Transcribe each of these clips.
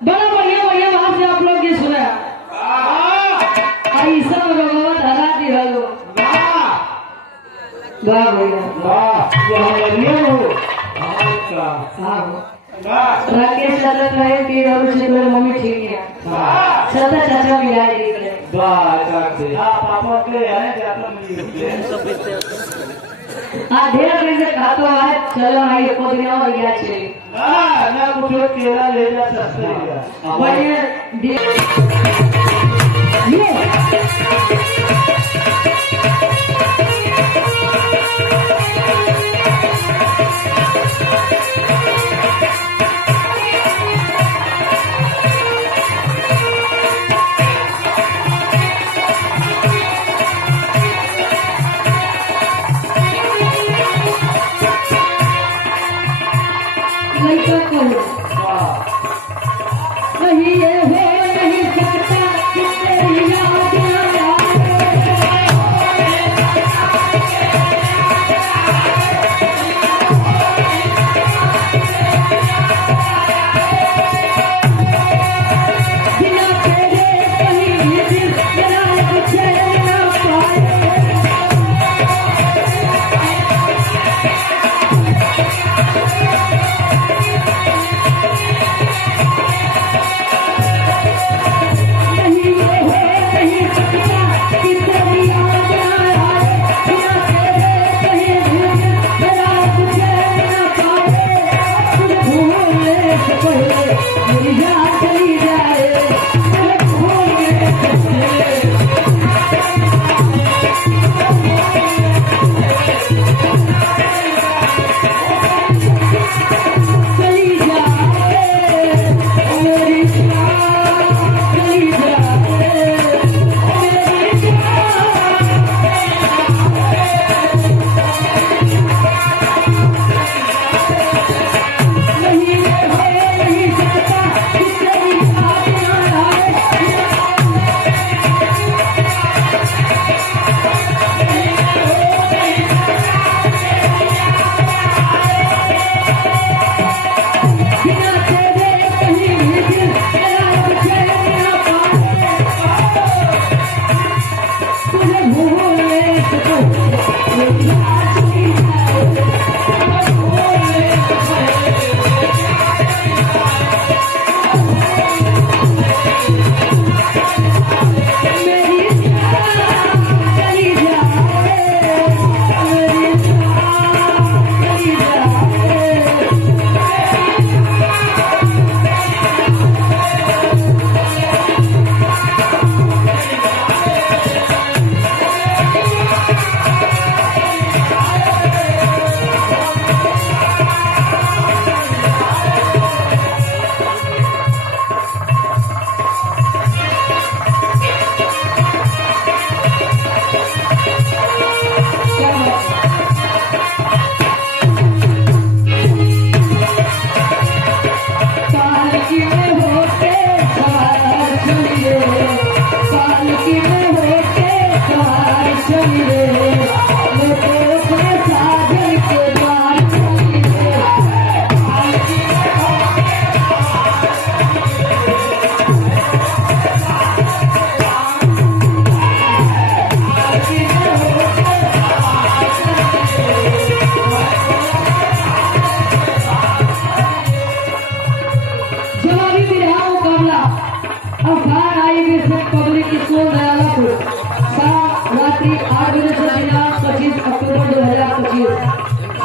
बड़ा बढ़िया बढ़िया वहां से आप लोग ये सुना ऐसा भगवत हरा दी हलो वाह भैया वाह ये हम लिए हो हाँ राकेश चाचा कहे कि और से मेरी मम्मी ठीक है चाचा चाचा भी आए देख ले वाह चाचा हां पापा के है जाता मिली हां ढेर दिन से खातो है चलो आई को दिन और गया छे हां ना कुछ केला ले जा सस्ते बढ़िया लड़का को नहीं ये है नहीं सकता कि तेरी याद ना बिना तेरे कहीं दिल मेरा चैन ना पाए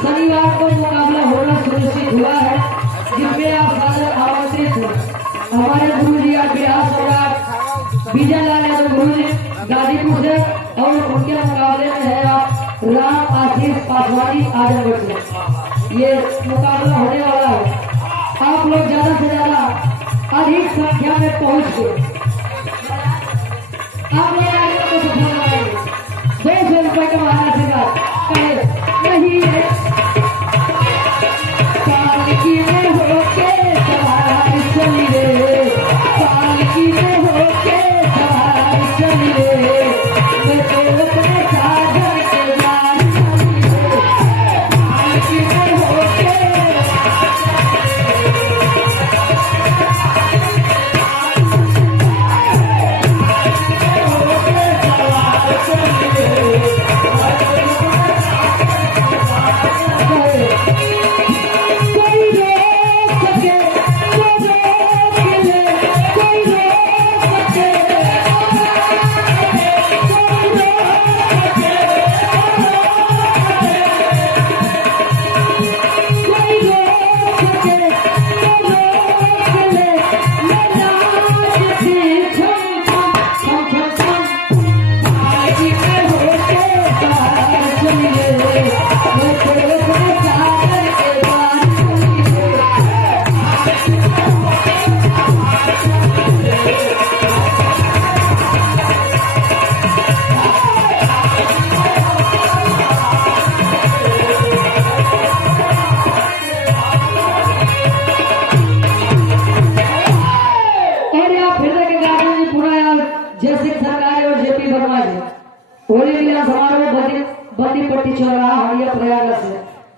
शनिवार को मुकाबला होना सुनिश्चित हुआ है जिसमें आप सारे आमंत्रित हैं। हमारे गुरु जी अभ्यास सम्राट विजय लाल यादव गुरु जी गाजीपुर से और उनके मुकाबले में है आप राम आशीष पासवानी आजमगढ़ से। ये मुकाबला होने वाला है, आप लोग ज्यादा से ज्यादा अधिक संख्या में पहुंच के आप लोग आगे को सफल बनाएंगे। 200 रुपए का महाराष्ट्र का नहीं है पालकी में होके सवार चली रे, पालकी में होके सवार चली रे, मैं तो अपने सागर के द्वार चली रे, पालकी में होके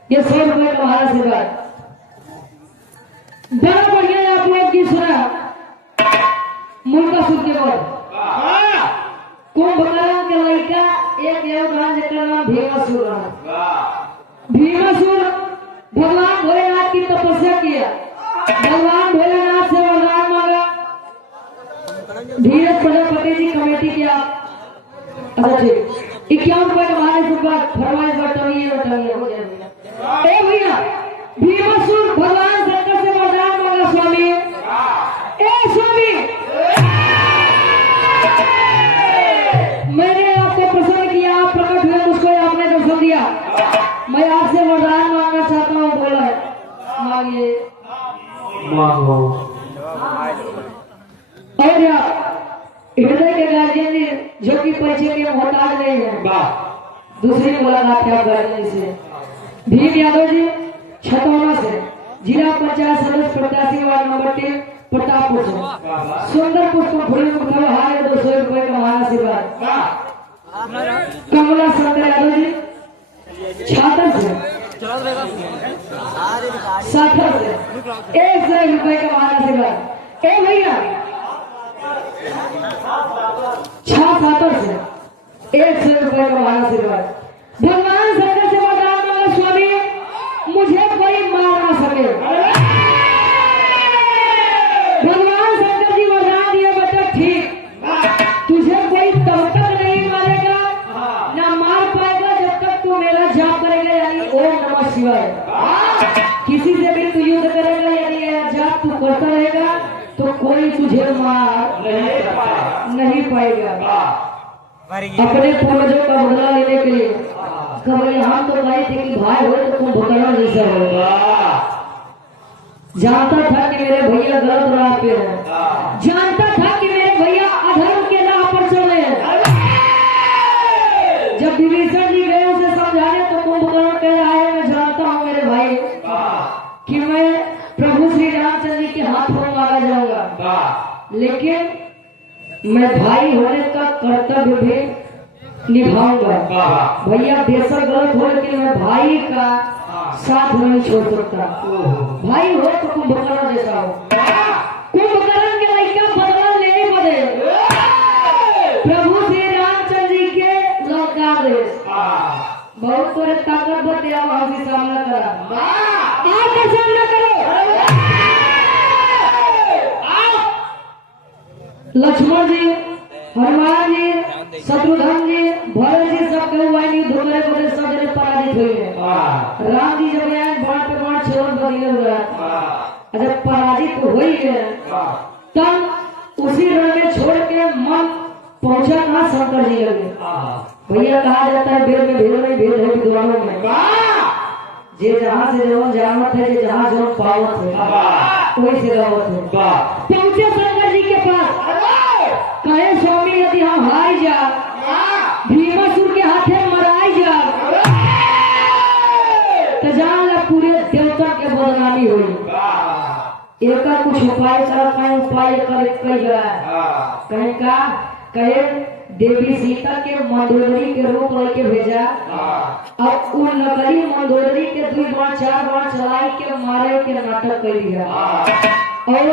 ये 100 रुपए का हमारा आशीर्वाद। बड़ा बढ़िया आपने एक गीत सुना मुल्का सुन के बाद कुंभकर्ण के लड़का एक देवदान जिसका नाम भीमासुर है। भीमासुर भगवान भोलेनाथ की तपस्या किया, भगवान भोलेनाथ से वरदान मांगा। धीरज प्रजापति जी कमेटी किया। अच्छा ठीक 51 रुपए का हमारे सुबह फरमाइश बताइए हो जाएगा। ए भैया भीमासुर भगवान शंकर से वरदान मांगा स्वामी, ए स्वामी मैंने आपको प्रसन्न किया, आप प्रकट हुए, मुझको आपने दर्शन दिया, मैं आपसे वरदान मांगना चाहता हूँ। बोला है मांगिए मांगो। और हृदय के गार्जियन जी जो कि पैसे के मोहताज नहीं है, दूसरी मुलाकात क्या गार्जियन से भीम यादव जी छतौना से जिला पंचायत सदस्य प्रत्याशी वार्ड नंबर 3 प्रतापपुर से सुंदर पुष्प फूल हारे 200 रुपए का हमारा आशीर्वाद। कमला शंकर यादव जी छात्र से साथर से 100 रुपए का हमारा आशीर्वाद। ए भैया छात्र से 100 रुपए का हमारा आशीर्वाद। भगवान शंकर से वरदान मांगा स्वामी मुझे कोई मार ना सके। भगवान शंकर जी वरदान दिए बेटा ठीक, तुझे कोई तब तक नहीं मारेगा ना मार पाएगा जब तक तू मेरा जाप करेगा, यानी ओम नमः शिवाय। किसी से भी तू युद्ध करेगा यानी जाप तू करता रहेगा तो कोई तुझे मार नहीं पाएगा। अपने पूर्वजों का बदला लेने के लिए कभी हम तो कहे थे कि भाई हो तो कुंभकर्ण जैसा होगा। जानता था कि मेरे भैया गलत राह पे है, जानता था कि मेरे भैया अधर्म के राह पर चले हैं। जब विभीषण जी गए उसे समझाने तो कुंभकर्ण कह रहा है मैं जानता हूँ मेरे भाई कि मैं प्रभु श्री रामचंद्र जी के हाथों मारा जाऊंगा, लेकिन मैं भाई होने का कर्तव्य भी निभाऊंगा। भैया बेशक गलत हो लेकिन मैं भाई का साथ नहीं छोड़ सकता। भाई हो तो कुंभकर्ण जैसा हो। कुंभकर्ण के लड़का बदला लेने बदे प्रभु श्री रामचंद्र जी के ललकार दे बहुत तोरे ताकत बते आपके सामना करा, आपका सामना करो। लक्ष्मण जी, हनुमान जी, शत्रुघ्न जी, भरत जी सब के वाहिनी धुमरे बदले सब जने पराजित हुए हैं। राम जी जब आए बाण पे बाण छोड़ बदले हुए। अच्छा पराजित हुई है तब उसी रण में छोड़ के मन पहुंचा कहाँ शंकर जी लगे। भैया कहा जाता है वेद में भेद नहीं भेद है विद्वानों में। जे जहाँ से जो जानत है, जे जहाँ जो पावत है वही से गावत है। पहुंचे शंकर जी के पास, कहे स्वामी यदि हम हार जा भीमासुर के हाथे मराई जा तो जान ला पूरे देवता के बदनामी हुई। एक कुछ उपाय करा, कहीं उपाय कहीं का कहे देवी सीता के मंदोदरी के रूप लेके भेजा। अब उन नकली मंदोदरी के 2 बार 4 बार चलाई के मारे के नाटक कर दिया। और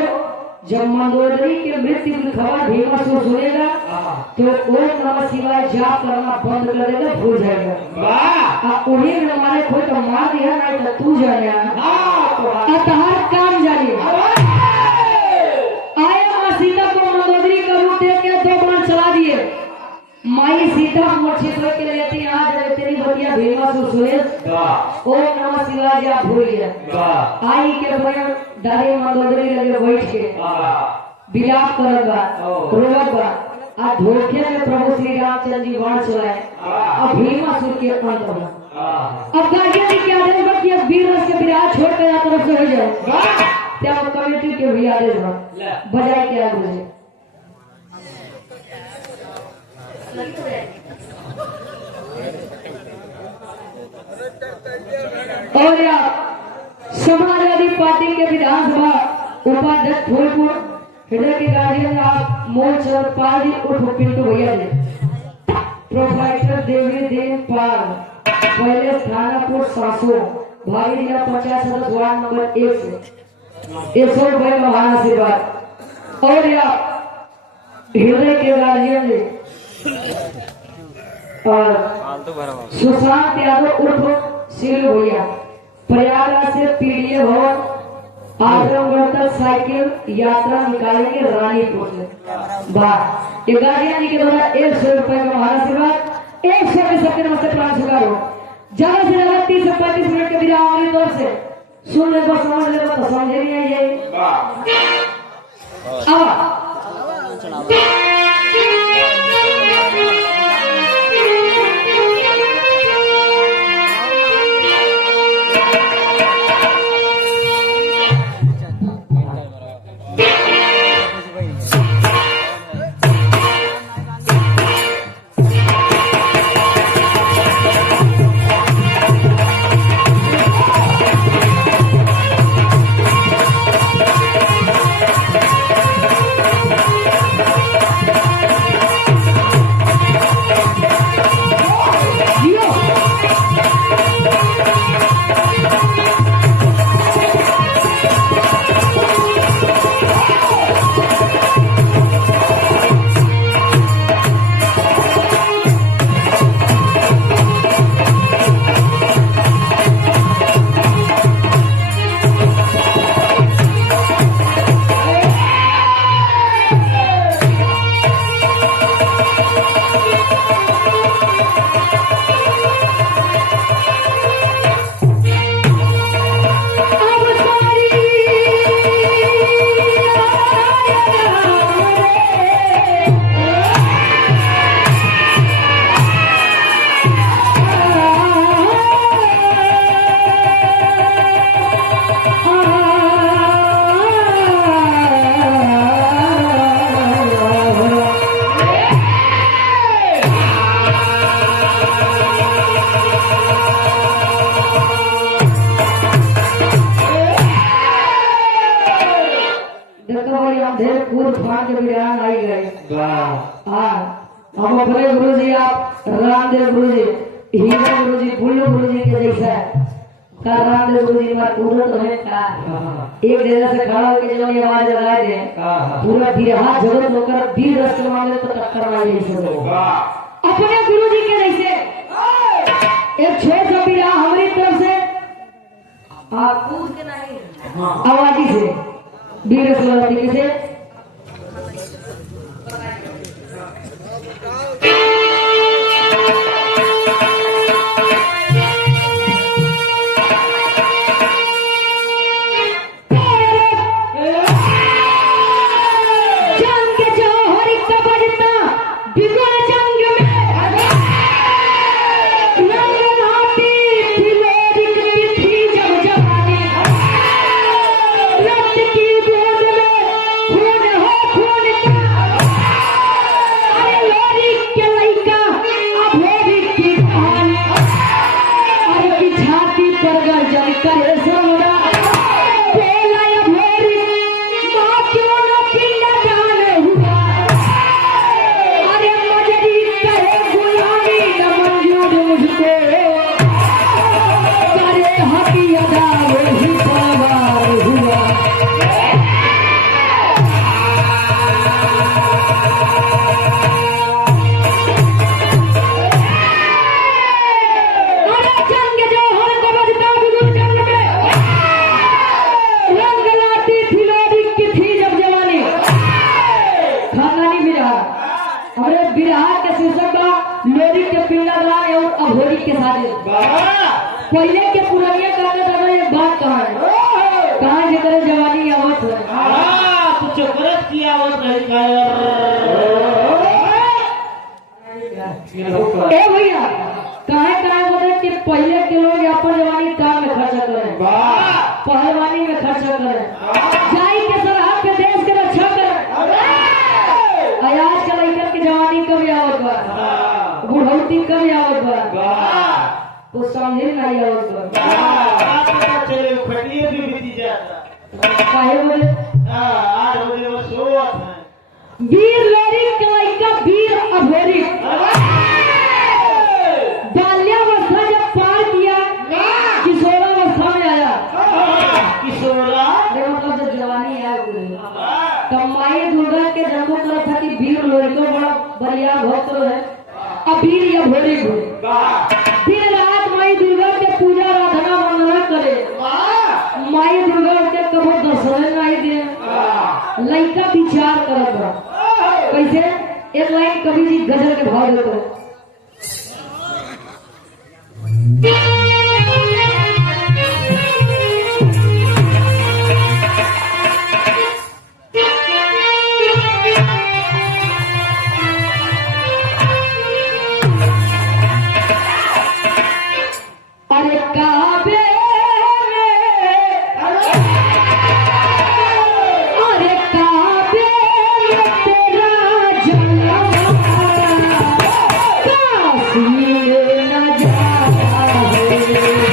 जब मंदोदरी के मृत्यु की खबर भीमासुर सुनेगा तो ओम नमः शिवाय जाप करना बंद कर देगा, भूल जाएगा। उन्हीं में हमारे कोई तो मार दिया नहीं तो तू जाने तहार काम जानिए। आए माँ सीता को मंदोदरी का रूप दे के 2 बार चला दिए। माई सीता मूर्छित होकर लेती आज तेरी बतिया भीमासुर सुने ओम नमः शिवाय जाप भूल गया। आई के बगल दादी मंदोदरी लगे बैठ के विलाप करत बा, रोवत बा। आ धोखे में प्रभु श्री रामचंद्र जी बाण चलाए और भीमासुर के अंत होला। अब गार्जियन जी क्या आदेश बा कि वीर रस के विराज छोड़ कर यहाँ तरफ से हो जाए क्या कमेटी के भी आदेश बा बजाय के आगे और समाजवादी पार्टी के विधानसभा उपाध्यक्ष धौलपुर हृदय के गार्जियन आप मोल पाल जी उर्फ पिंटू भैया जी, प्रोफेसर देवी देव पाल, पहले थानापुर सासो भाई जिला पंचायत सदस्य वार्ड नंबर 1 से 100 रुपए का महाआशीर्वाद। और या हृदय के गार्जियन जी और सुशांत यादव उर्फ सीलू भैया प्रयागराज से पीडीए भवन आश्रमगढ़ तक साइकिल यात्रा निकालेंगे रानीपुर से। वाह, ये गार्जियन जी के द्वारा 100 रुपए का महाआशीर्वाद। 100 के सबके नमस्ते प्रणाम स्वीकार हो। ज्यादा से ज्यादा 30 से 35 मिनट के विराम हमारी तरफ से सुनने को समझ ले तो समझे नहीं है। हम अपने गुरु जी आप रामदेव गुरु जी, हीरा गुरु जी, बुल्लू गुरु जी के जैसा का रामदेव गुरु जी मार उड़त है का एक जगह से खड़ा होकर जो ये आवाज लगाए दे पूरा बिरहा जगत होकर वीर रस मांगे तो टक्कर मार जैसे अपने गुरु जी के जैसे एक छोटा सा बिरहा हमारी तरफ से आप कूद के नहीं आवाजी से वीर रस से पहले के पुरानिया गाना था एक बात कहाँ जिधर जवानी आवत है तो चक्कर की आवत नहीं ए भैया कहाँ बोले कि पहले के लोग अपन जवानी काम में खर्चा करें पहलवानी में खर्चा करें जाई के सरहद पे देश के रक्षा करें आज के लड़कन की जवानी कब आवत बा बुढ़ौती कब आवत बा तो समझे नहीं आवत बा चले खटिए भी बीती जाता काहे बोले 8 बजे वो सोवत है वीर लोरी के लड़का वीर अभोरी बाल्यावस्था जब पार किया किशोरावस्था तो माई दुर्गा के जन्म तरफ था कि वीर लोग तो बड़ा बढ़िया भक्त है। अब वीर या भोले भोले दिन रात माई दुर्गा के पूजा आराधना वंदना करे। माई दुर्गा के कबो दर्शन नहीं दे। लड़का विचार करत बा कैसे एक लाइन कवि जी गजल के भाव देते अरे काबे अरे काबे तेरा जन्म काशी में न जाता है।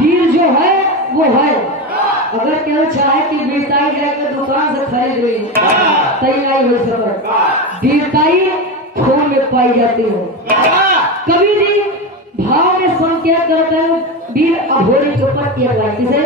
वीर जो है वो है। अगर केवल चाहे कि वीरताई जाकर दुकान से खरीद रही तई नहीं हो सका। वीरताई खून में पाई जाती है। कभी भी भाव में संकेत करते हैं वीर अघोरी के ऊपर किया गया किसे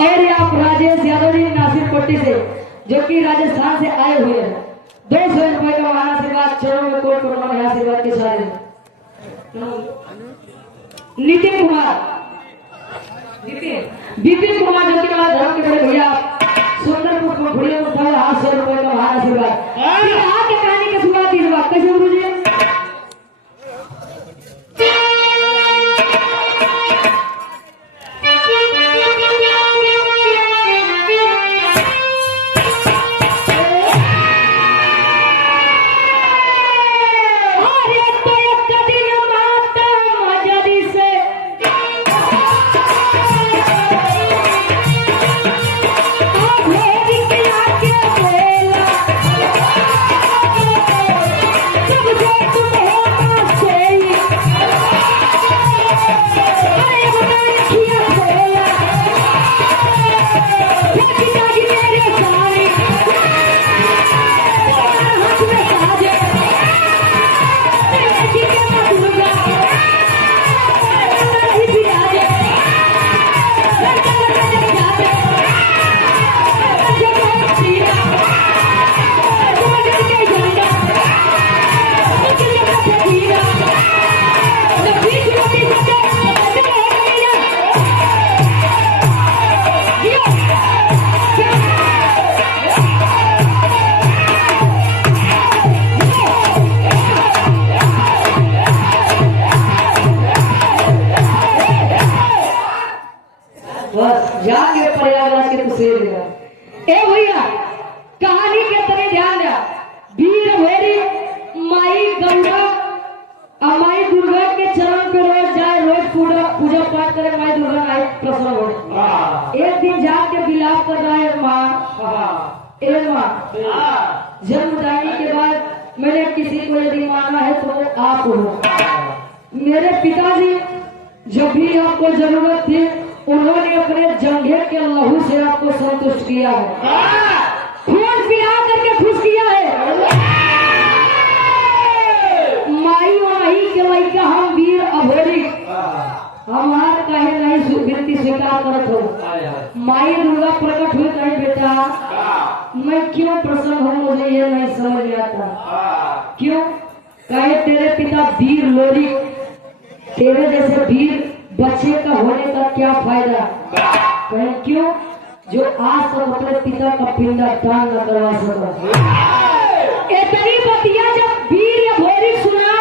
और आप राजेश यादव जी नासिर पट्टी से जो कि राजस्थान से आए हुए हैं 200 रुपए का महाआशीर्वाद चरणों में कोट कोट महाआशीर्वाद के साथ नितिन कुमार विपिन कुमार जो कि हमारे धर्म के बड़े भैया सुंदर भुड़िया उठाए 800 रुपए का महाआशीर्वाद। आपके कहानी की शुरुआत इस बात कैसे गुरु जी जाके प्रयागराज के तुझे देगा। ए भैया कहानी के तरह ध्यान दिया। वीर भैरी माई गंगा और माई दुर्गा के चरण पे रोज जाए, रोज पूजा पाठ करे, माई दुर्गा आई प्रसन्न हो। एक दिन जाके विलाप कर रहा है, माँ ए माँ, जन्मदानी के बाद मैंने किसी को यदि माना है तो आप हो। मेरे पिताजी जब भी आपको जरूरत थी उन्होंने अपने जंघे के लहू से आपको संतुष्ट किया है, खून पिला करके खुश किया है। माई माही के लड़का हम वीर अभोरी हमार कहे नहीं विनती स्वीकार करत हो। माई दुर्गा प्रकट हुई कहे बेटा मैं क्यों प्रसन्न हूँ, मुझे ये नहीं समझ आता। क्यों? कहे तेरे पिता वीर लोरी, तेरे जैसे वीर बच्चे का होने का क्या फायदा। कहे क्यों? जो आज तक अपने पिता का पिंडा दान न करवा सका। इतनी बतिया जब वीर अभोरी सुना,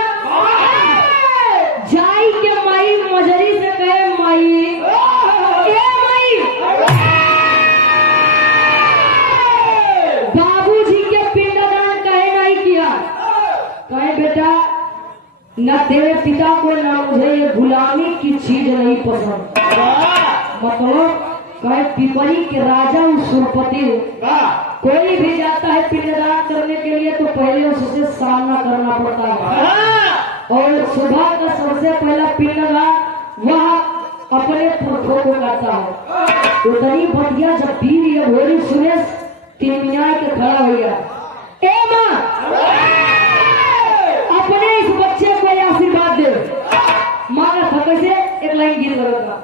जाई के माई मजरी से कहे माई ए माई, बाबूजी के पिंडदान कहे नहीं किया। कहे बेटा न तेरे पिता को न मुझे ये गुलामी की चीज नहीं पसंद। मतलब कहे पिपरी के राजा सुरपति कोई भी जाता है पिंडदान करने के लिए तो पहले उससे सामना करना पड़ता है, और सुबह का सबसे पहला पिंडदान वह अपने पुरखों को करता है। तो तरी बढ़िया जब वीर अभोरी सुने तिरमिया के खड़ा हो गया। ए माँ अपने इस बच्चे को आशीर्वाद दे। माना था कैसे, एक लाइन गीत करेगा।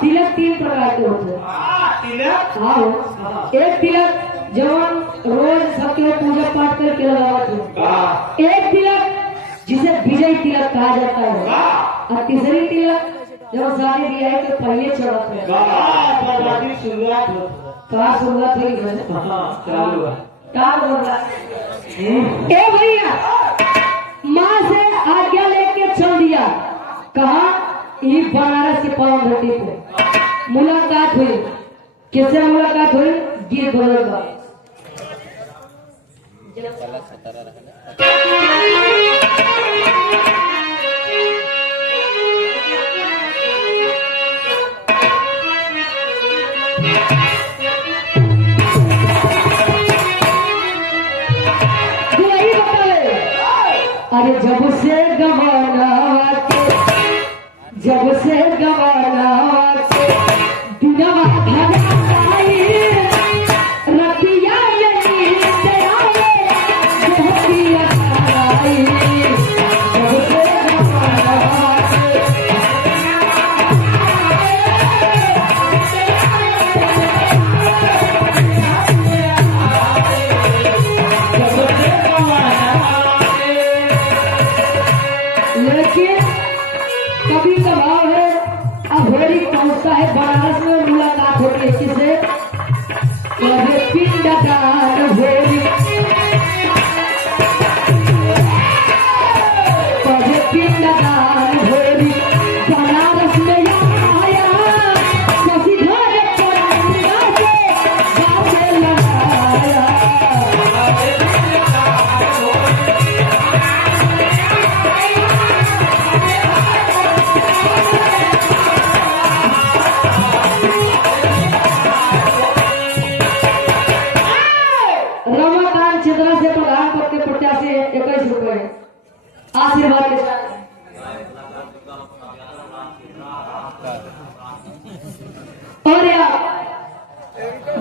तिलक तीन प्रकार के होते हैं। हाँ, एक तिलक जवान रोज सबके लोग पूजा पाठ करके लगाते हैं। एक तिलक जिसे विजय तिलक कहा जाता है, और तीसरी तिलक जब शादी ब्याह के पहले चढ़ाते हैं। कहाँ शुरुआत हुई? ए भैया माँ से आज्ञा लेके चल दिया। कहा? ये बनारस के पावन धरती पे मुलाकात हुई। कैसे मुलाकात हुई? गीत बोलेगा। वही बतावे, अरे जब से गवाना दिनवा धराई रतिया नहीं तेराए देहतिया धराई। जब से लेकिन कभी कभार है अभोरी पहुंचता है बनारस में, मुलाकात होती है। आशीर्वाद के साथ और यार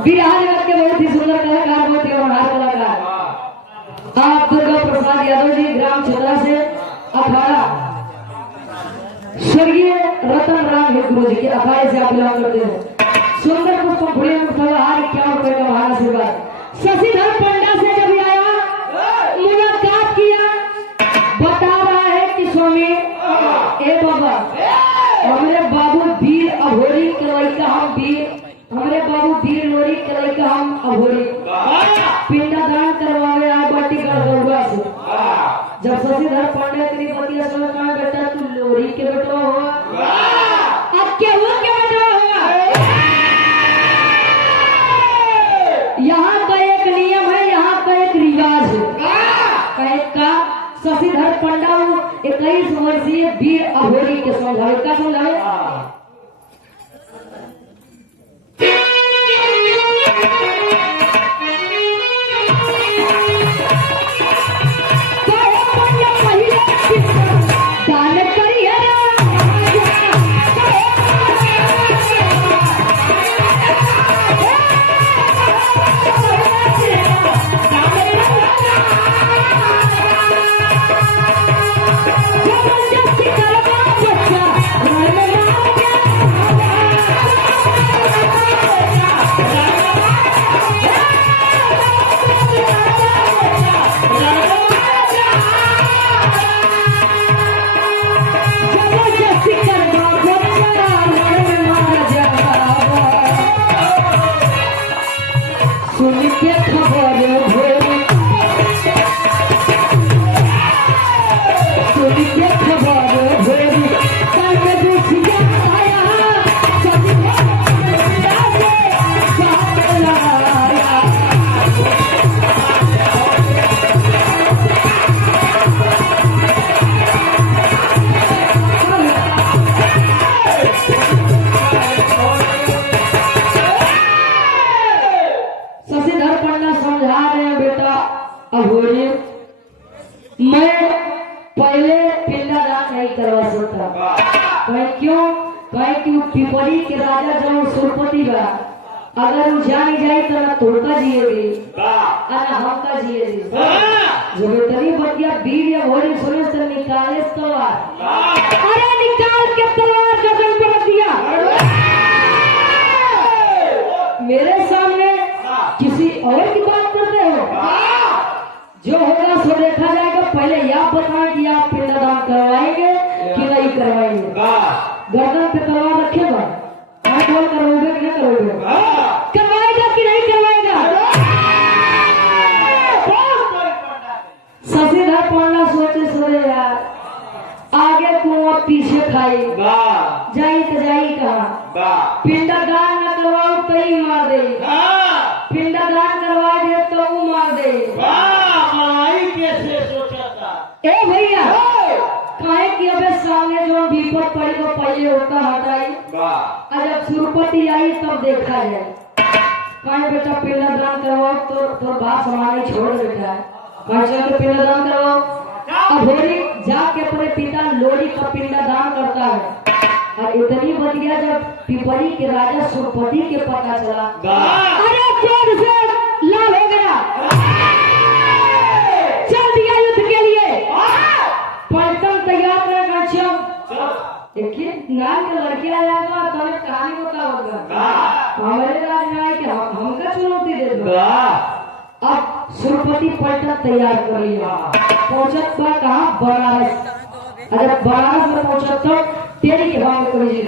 बिरहा जगत के बहुत ही सुंदर कलाकार, बहुत ही होनहार कलाकार आप दुर्गा प्रसाद यादव जी, ग्राम छतरा से अखाड़ा स्वर्गीय रतन राम गुरु जी के अखाड़े से आप बिलोंग करते हैं। सुंदर पुष्प फुले मुख्तार 51 रुपए का महान आशीर्वाद। शशिधर पंडा से जब आया मुलाकात किया, बता रहा है कि स्वामी ए बाबा हमारे बाबू वीर अभोरी के लड़का हम वीर, हमारे बाबू वीर लोरी के लड़का हम अभोरी पिंडदान करवावे आ बाटी गड़गड़ुआ से। जब शशिधर पांडे तेरी बतिया सुन कहा बेटा तू लोरी के बेटा हो, अब क्या हुआ क्या बेटा हुआ। यहाँ का एक नियम है, यहाँ का एक रिवाज है का शशिधर पंडा 21 वर्षीय वीर अभोरी के समझावे का समझावे अभोरी मैं पहले पिंडदान नहीं करवा सकता। कहीं क्यों? कहीं कि पिपरी के राजा जो सुरपति बा, अगर वो जान जाए तो ना तोड़का जिएगी ना हमका जिएगी। जो बेतरी बटिया वीर अभोरी सुने से निकाले तलवार, अरे निकाल के तलवार गर्दन पर रख दिया। मेरे सामने किसी और की बात करते हो? जो होगा सो देखा जाएगा। पहले यह बताएं कि आप पिंडदान करवाएंगे कि नहीं करवाएंगे। गर्दन पे तलवार रखेगा, हाथ बोल करोगे कि नहीं करोगे? करवाएगा कि नहीं करवाएगा? शशिधर पांडा सोचे सोचे यार आगे कुआं पीछे खाई जाई तो जाई कहाँ? पिंडदान न करवाओ तो ही मार दे, पिंडदान करवा दे तो वो मार दे। ए भैया काहे कि अबे सामने जो विपद पड़ी को पहले होता हटाई, जब सुरपति आई तब देखा जाए। काहे बेटा पिंडदान करवाओ तो बात समाने छोड़ बेटा, काहे के पिंडदान करवाओ। अभोरी जाके अपने पिता लोरी का पिंडदान करता है और इतनी बतिया जब पिपरी के राजा सुरपति के पता चला, अरे क्रोध से लाल हो गया, चल दिया युद्ध के लिए। पलटन तैयार करेगा। देखिए नाम के लड़के आएगा तो कहानी बता होगा हमारे राज में आए कि हमका चुनौती दे दो। अब सुरपति पलटन तैयार करिए। पहुंचत बा कहाँ? बनारस। अगर बनारस में पहुंचत तो तेरी के भाव में कोई जीत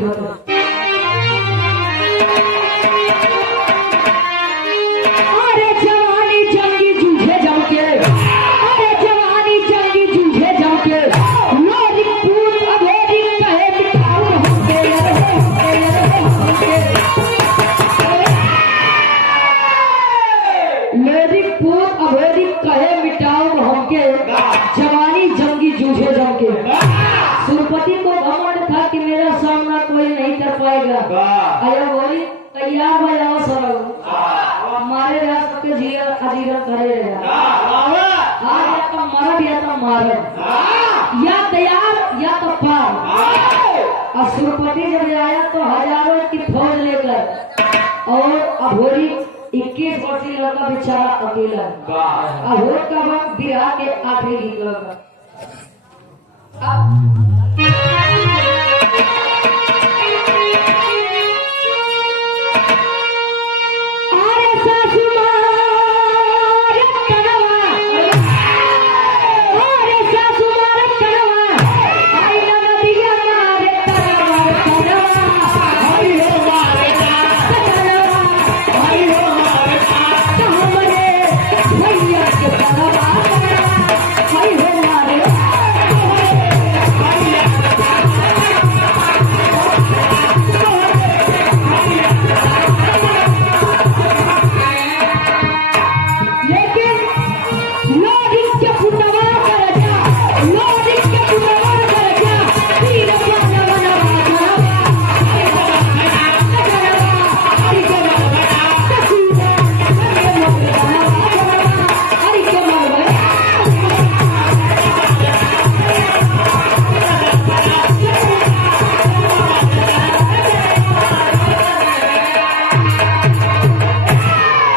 सुरपति को घमंड था कि मेरा सामना कोई नहीं कर पाएगा। अरे बोली तैयार हो जाओ सब, हमारे राष्ट्र के जीवन अधीर करे आज या तो मरद या तो मारद। या तैयार या तो पार। अशुरपति जब आया तो हजारों की फौज लेकर, और अभोरी 21 वर्षीय लड़का बेचारा अकेला। अभोर का वक्त बिहार के आखिरी गीत लगा। अरे